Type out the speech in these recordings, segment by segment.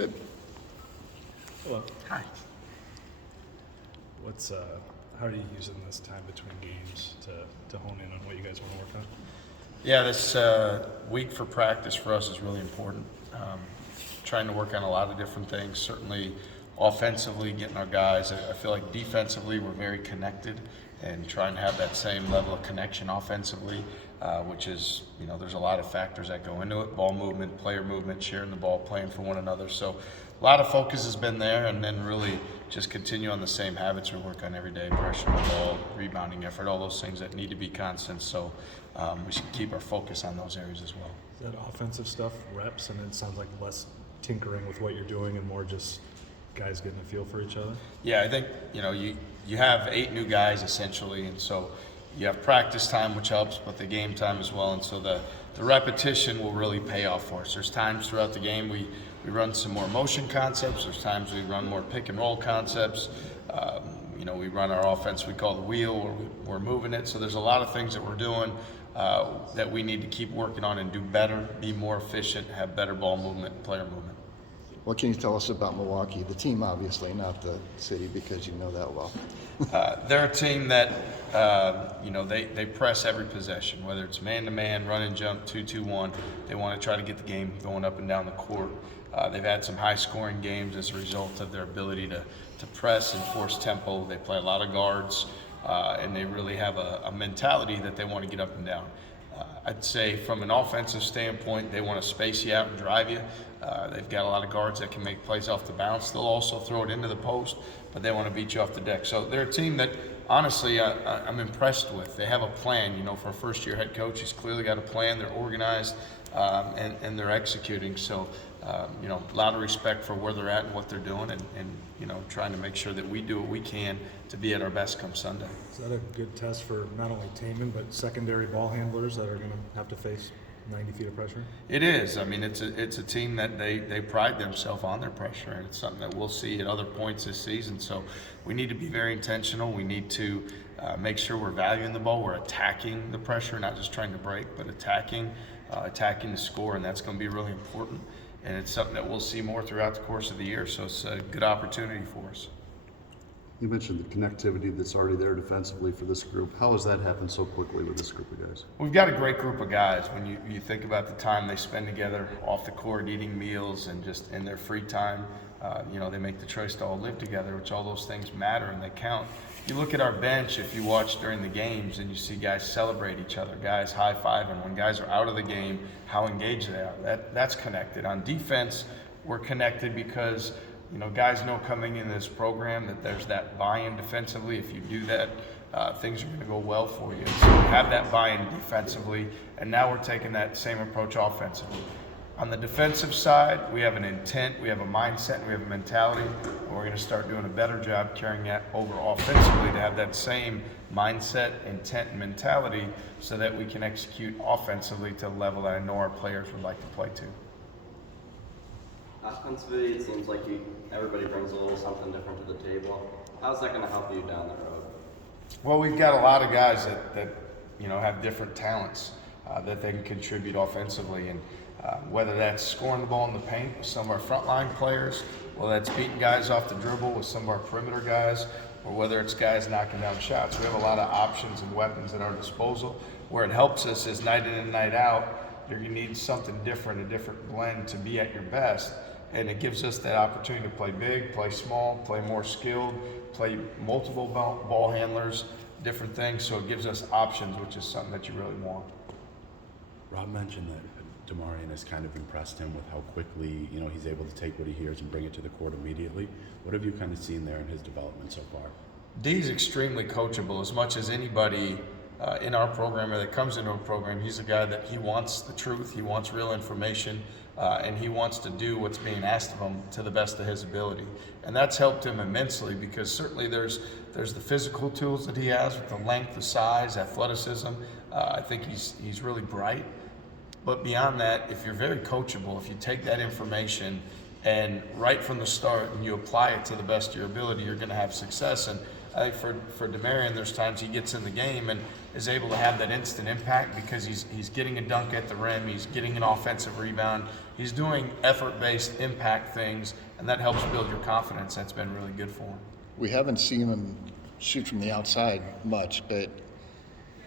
Good. Hello. Hi. How are you using this time between games to hone in on what you guys want to work on? Yeah, this week for practice for us is really important. Trying to work on a lot of different things. Certainly, offensively, getting our guys. I feel like defensively, we're very connected, and trying to have that same level of connection offensively, which is, there's a lot of factors that go into it: ball movement, player movement, sharing the ball, playing for one another. So, a lot of focus has been there, and then really just continue on the same habits we work on every day: pressure the ball, rebounding effort, all those things that need to be constant. So, we should keep our focus on those areas as well. Is that offensive stuff reps, and it sounds like less tinkering with what you're doing and more just guys getting a feel for each other? Yeah, I think you have 8 new guys essentially, and so you have practice time, which helps, but the game time as well. And so the repetition will really pay off for us. There's times throughout the game we run some more motion concepts. There's times we run more pick and roll concepts. We run our offense we call the wheel, where we're moving it. So there's a lot of things that we're doing that we need to keep working on and do better, be more efficient, have better ball movement, player movement. What can you tell us about Milwaukee? The team, obviously, not the city, because you know that well. They're a team that, they press every possession, whether it's man-to-man, run and jump, 2-2-1. They want to try to get the game going up and down the court. They've had some high-scoring games as a result of their ability to press and force tempo. They play a lot of guards, and they really have a mentality that they want to get up and down. I'd say from an offensive standpoint, they want to space you out and drive you. They've got a lot of guards that can make plays off the bounce. They'll also throw it into the post, but they want to beat you off the deck. So they're a team that, honestly, I'm impressed with. They have a plan. For a first-year head coach, he's clearly got a plan. They're organized, and they're executing. So, a lot of respect for where they're at and what they're doing, and trying to make sure that we do what we can to be at our best come Sunday. Is that a good test for not only Taman, but secondary ball handlers that are going to have to face 90 feet of pressure? It is. I mean, it's a team that they pride themselves on their pressure, and it's something that we'll see at other points this season. So we need to be very intentional. We need to make sure we're valuing the ball. We're attacking the pressure, not just trying to break, but attacking the score, and that's going to be really important. And it's something that we'll see more throughout the course of the year. So it's a good opportunity for us. You mentioned the connectivity that's already there defensively for this group. How has that happened so quickly with this group of guys? We've got a great group of guys. When you think about the time they spend together off the court, eating meals, and just in their free time, they make the choice to all live together, which all those things matter and they count. You look at our bench, if you watch during the games, and you see guys celebrate each other, guys high-fiving. When guys are out of the game, how engaged they are. That's connected. On defense, we're connected because guys know coming in this program that there's that buy-in defensively. If you do that, things are going to go well for you. So we have that buy-in defensively, and now we're taking that same approach offensively. On the defensive side, we have an intent, we have a mindset, and we have a mentality, and we're going to start doing a better job carrying that over offensively to have that same mindset, intent, and mentality so that we can execute offensively to the level that I know our players would like to play to. Offensively, it seems like everybody brings a little something different to the table. How's that going to help you down the road? Well, we've got a lot of guys that have different talents that they can contribute offensively, and whether that's scoring the ball in the paint with some of our frontline players, whether that's beating guys off the dribble with some of our perimeter guys, or whether it's guys knocking down shots. We have a lot of options and weapons at our disposal. Where it helps us is night in and night out, you need something different, a different blend to be at your best. And it gives us that opportunity to play big, play small, play more skilled, play multiple ball handlers, different things. So it gives us options, which is something that you really want. Rob mentioned that Demario has kind of impressed him with how quickly, he's able to take what he hears and bring it to the court immediately. What have you kind of seen there in his development so far? D's extremely coachable. As much as anybody in our program or that comes into a program, he's a guy that he wants the truth, he wants real information, and he wants to do what's being asked of him to the best of his ability. And that's helped him immensely, because certainly there's the physical tools that he has with the length, the size, athleticism. I think he's really bright. But beyond that, if you're very coachable, if you take that information and right from the start and you apply it to the best of your ability, you're going to have success. And I think for Demario, there's times he gets in the game and is able to have that instant impact because he's getting a dunk at the rim, he's getting an offensive rebound, he's doing effort-based impact things, and that helps build your confidence. That's been really good for him. We haven't seen him shoot from the outside much, but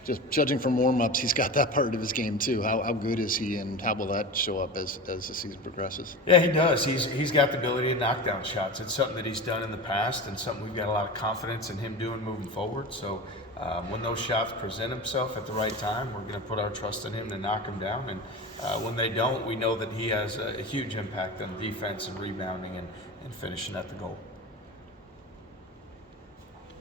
just judging from warm-ups, he's got that part of his game too. How good is he, and how will that show up as the season progresses? Yeah, he does. He's got the ability to knock down shots. It's something that he's done in the past and something we've got a lot of confidence in him doing moving forward. So when those shots present himself at the right time, we're going to put our trust in him to knock them down. And when they don't, we know that he has a huge impact on defense and rebounding and finishing at the goal.